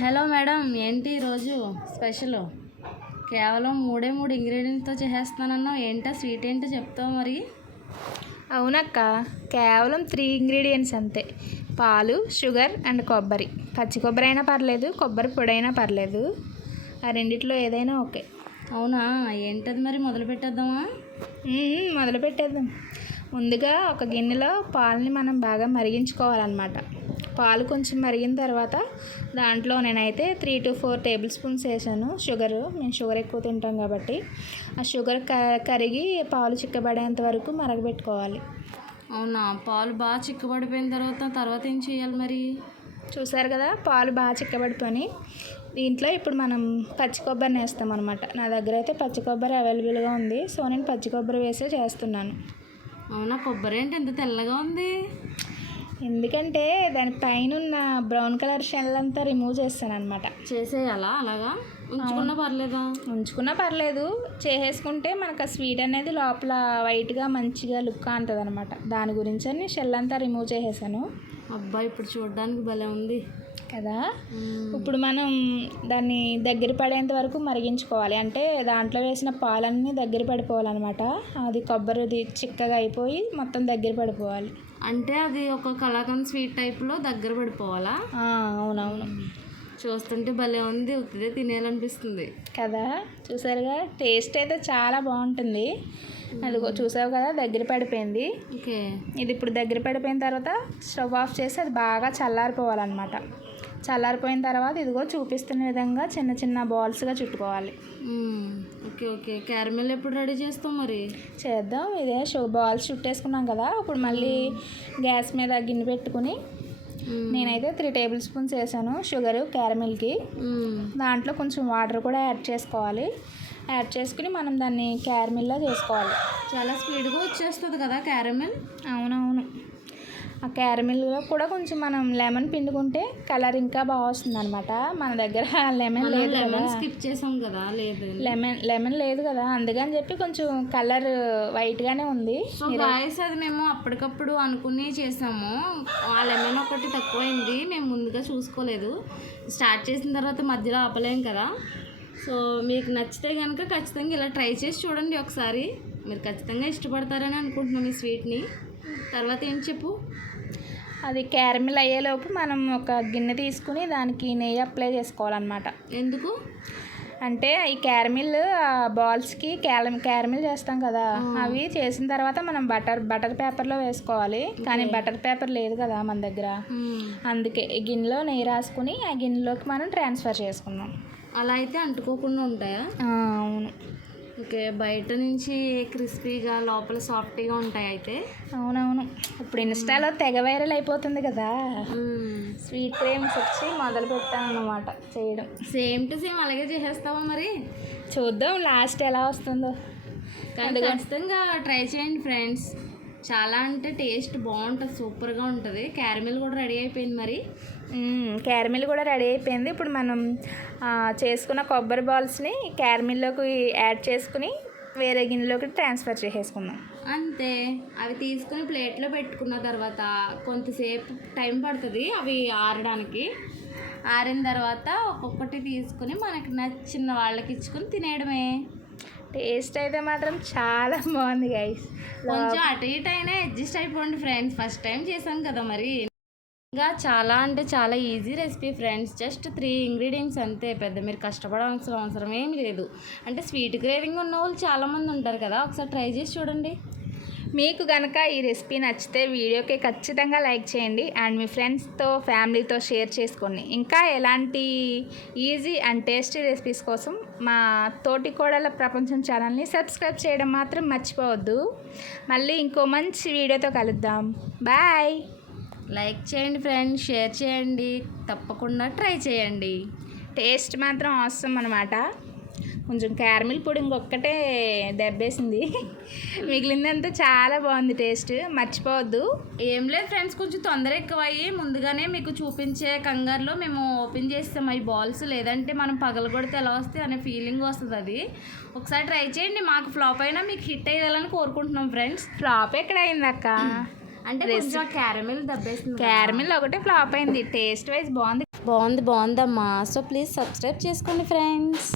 Hello madam, ఏంటి ఈరోజు special? కేవలం మూడు ఇంగ్రీడియంట్తో చేసేస్తున్నానన్నావు. ఏంటో స్వీట్ ఏంటో చెప్తావు మరి? అవునక్క, కేవలం 3 ఇంగ్రీడియంట్స్ అంతే. పాలు, షుగర్ అండ్ కొబ్బరి. పచ్చి కొబ్బరి అయినా పర్లేదు, కొబ్బరి పొడి అయినా పర్లేదు, ఆ రెండిట్లో ఏదైనా ఓకే. అవునా, ఏంటది మరి? మొదలు పెట్టేద్దామా? మొదలు పెట్టేద్దాం. ముందుగా ఒక గిన్నెలో పాలని మనం బాగా మరిగించుకోవాలన్నమాట. పాలు కొంచెం మరిగిన తర్వాత దాంట్లో నేనైతే 3 to 4 టేబుల్ స్పూన్స్ వేసాను షుగరు. మేము షుగర్ ఎక్కువ తింటాం కాబట్టి ఆ షుగర్ కరిగి పాలు చిక్కబడేంత వరకు మరగబెట్టుకోవాలి. అవునా, పాలు బాగా చిక్కబడిపోయిన తర్వాత ఏం చేయాలి మరి? చూసారు కదా, పాలు బాగా చిక్కబడిపోయి దీంట్లో ఇప్పుడు మనం పచ్చి కొబ్బరిని వేస్తాం అనమాట. నా దగ్గర అయితే పచ్చి కొబ్బరి అవైలబుల్గా ఉంది, సో నేను పచ్చి కొబ్బరి వేసే చేస్తున్నాను. అవునా, కొబ్బరి ఏంటి ఎంత తెల్లగా ఉంది? ఎందుకంటే దాని పైన ఉన్న బ్రౌన్ కలర్ షెల్ అంతా రిమూవ్ చేస్తాను అనమాట. చేసేయాలా? అలాగా ఉంచుకున్నా పర్లేదా? ఉంచుకున్నా పర్లేదు, చేసేసుకుంటే మనకు ఆ స్వీట్ అనేది లోపల వైట్గా మంచిగా లుక్ అంటుంది అనమాట. దాని గురించి అని షెల్ అంతా రిమూవ్ చేసేసాను. అబ్బా, ఇప్పుడు చూడడానికి భలే ఉంది కదా. ఇప్పుడు మనం దాన్ని దగ్గర పడేంత వరకు మరిగించుకోవాలి. అంటే దాంట్లో వేసిన పాలన్నీ దగ్గర పడిపోవాలన్నమాట. అది కొబ్బరిది చిక్కగా అయిపోయి మొత్తం దగ్గర పడిపోవాలి. అంటే అది ఒక కలాకండ్ స్వీట్ టైప్లో దగ్గర పడిపోవాలా? అవునవును. చూస్తుంటే భలే ఉంది, ఉత్తిదే తినేయాలనిపిస్తుంది కదా. చూసారుగా, టేస్ట్ అయితే చాలా బాగుంటుంది. అదిగో చూసావు కదా, దగ్గర పడిపోయింది. ఓకే, ఇది ఇప్పుడు దగ్గర పడిపోయిన తర్వాత స్టవ్ ఆఫ్ చేసి అది బాగా చల్లారిపోవాలన్నమాట. చల్లారిపోయిన తర్వాత ఇదిగో చూపిస్తున్న విధంగా చిన్న చిన్న బాల్స్గా చుట్టుకోవాలి. ఓకే ఓకే, క్యారమెల్ ఎప్పుడు రెడీ చేస్తాం మరి? చేద్దాం. ఇదే బాల్స్ చుట్టేసుకున్నాం కదా, ఇప్పుడు మళ్ళీ గ్యాస్ మీద గిన్నె పెట్టుకుని నేనైతే 3 టేబుల్ స్పూన్స్ వేసాను షుగరు క్యారమెల్కి. దాంట్లో కొంచెం వాటర్ కూడా యాడ్ చేసుకోవాలి. యాడ్ చేసుకుని మనం దాన్ని క్యారమెల్లా చేసుకోవాలి. చాలా స్పీడ్గా వచ్చేస్తుంది కదా క్యారమెల్? అవునవును. ఆ క్యారమెల్లో కూడా కొంచెం మనం లెమన్ పిండుకుంటే కలర్ ఇంకా బాగా వస్తుంది అనమాట. మన దగ్గర లెమన్ లేదు కదా, స్కిప్ చేసాం కదా. లేదు, లెమన్ లేదు కదా, అందుకని చెప్పి కొంచెం కలర్ వైట్గానే ఉంది. సో గాయస్, అది మేము అప్పటికప్పుడు అనుకుని చేసాము. ఆ లెమన్ ఒకటి తక్కువైంది, మేము ముందుగా చూసుకోలేదు. స్టార్ట్ చేసిన తర్వాత మధ్యలో ఆపలేం కదా. సో మీకు నచ్చితే కనుక ఖచ్చితంగా ఇలా ట్రై చేసి చూడండి ఒకసారి. మీరు ఖచ్చితంగా ఇష్టపడతారని అనుకుంటున్నాం ఈ స్వీట్ని. తర్వాత ఏం చెప్పు? అది క్యారమిల్ అయ్యేలోపు మనం ఒక గిన్నె తీసుకుని దానికి నెయ్యి అప్లై చేసుకోవాలన్నమాట. ఎందుకు అంటే ఈ క్యారమిల్ బాల్స్కి క్యారమిల్ చేస్తాం కదా, అవి చేసిన తర్వాత మనం బటర్ పేపర్లో వేసుకోవాలి. కానీ బటర్ పేపర్ లేదు కదా మన దగ్గర, అందుకే ఈ గిన్నెలో నెయ్యి రాసుకుని ఆ గిన్నెలోకి మనం ట్రాన్స్ఫర్ చేసుకున్నాం. అలా అయితే అంటుకోకుండా ఉంటాయా? అవును. ఓకే, బయట నుంచి క్రిస్పీగా లోపల సాఫ్ట్గా ఉంటాయి అయితే. అవునవును. ఇప్పుడు ఇన్స్టాలో తెగ వైరల్ అయిపోతుంది కదా, స్వీట్ క్రీమ్స్ వచ్చి మొదలు పెట్టాను అన్నమాట చేయడం. సేమ్ టు సేమ్ అలాగే చేసేస్తావా మరి? చూద్దాం లాస్ట్ ఎలా వస్తుందో. కానీ ఖచ్చితంగా ట్రై చేయండి ఫ్రెండ్స్. చాలా అంటే టేస్ట్ బాగుంటుంది, సూపర్గా ఉంటుంది. క్యారమిల్ కూడా రెడీ అయిపోయింది మరి. క్యారమిల్ కూడా రెడీ అయిపోయింది. ఇప్పుడు మనం చేసుకున్న కొబ్బరి బాల్స్ని క్యారమిల్లోకి యాడ్ చేసుకుని వేరే గిన్నెలోకి ట్రాన్స్ఫర్ చేసేసుకుందాం. అంతే. అవి తీసుకుని ప్లేట్లో పెట్టుకున్న తర్వాత కొంతసేపు టైం పడుతుంది అవి ఆరడానికి. ఆరిన తర్వాత ఒక్కొక్కటి తీసుకుని మనకి నచ్చిన వాళ్ళకి ఇచ్చుకుని తినేయడమే. టేస్ట్ అయితే మాత్రం చాలా బాగుంది గైస్. కొంచెం అటు ఇటు అయినా అడ్జస్ట్ అయిపోండి ఫ్రెండ్స్, ఫస్ట్ టైం చేశాం కదా మరి. ఇంకా చాలా అంటే చాలా easy recipe friends. Just 3 ingredients అంతే, పెద్ద మీరు కష్టపడాల్సిన అవసరం ఏమి లేదు. అంటే స్వీట్ క్రేవింగ్ ఉన్న వాళ్ళు చాలామంది ఉంటారు కదా, ఒకసారి ట్రై చేసి చూడండి. మీకు కనుక ఈ రెసిపీ నచ్చితే వీడియోకి ఖచ్చితంగా లైక్ చేయండి అండ్ మీ ఫ్రెండ్స్తో ఫ్యామిలీతో షేర్ చేసుకోండి. ఇంకా ఎలాంటి ఈజీ అండ్ టేస్టీ రెసిపీస్ కోసం మా తోటి కోడల ప్రపంచం ఛానల్ని సబ్స్క్రైబ్ చేయడం మాత్రం మర్చిపోవద్దు. మళ్ళీ ఇంకో మంచి వీడియోతో కలుద్దాం. బాయ్. లైక్ చేయండి ఫ్రెండ్స్, షేర్ చేయండి, తప్పకుండా ట్రై చేయండి. టేస్ట్ మాత్రం అవసరం అనమాట. కొంచెం క్యారమిల్ పొడి ఇంకొక్కటే దెబ్బేసింది, మిగిలిందంతా చాలా బాగుంది టేస్ట్. మర్చిపోవద్దు. ఏం లేదు ఫ్రెండ్స్, కొంచెం తొందర ఎక్కువయ్యి ముందుగానే మీకు చూపించే కంగారులో మేము ఓపెన్ చేస్తాం ఈ బాల్స్. లేదంటే మనం పగలగొడితే ఎలా వస్తాయి అనే ఫీలింగ్ వస్తుంది. అది ఒకసారి ట్రై చేయండి. మాకు ఫ్లాప్ అయినా మీకు హిట్ అయ్యాలని కోరుకుంటున్నాం ఫ్రెండ్స్. ఫ్లాప్ ఎక్కడ అయింది అక్క? అంటే కొంచెం క్యారమిల్ దబ్బేస్తుంది. క్యారమిల్ ఒకటే ఫ్లాప్ అయింది, టేస్ట్ వైజ్ బాగుంది. బాగుందమ్మా. సో ప్లీజ్ సబ్స్క్రైబ్ చేసుకోండి ఫ్రెండ్స్.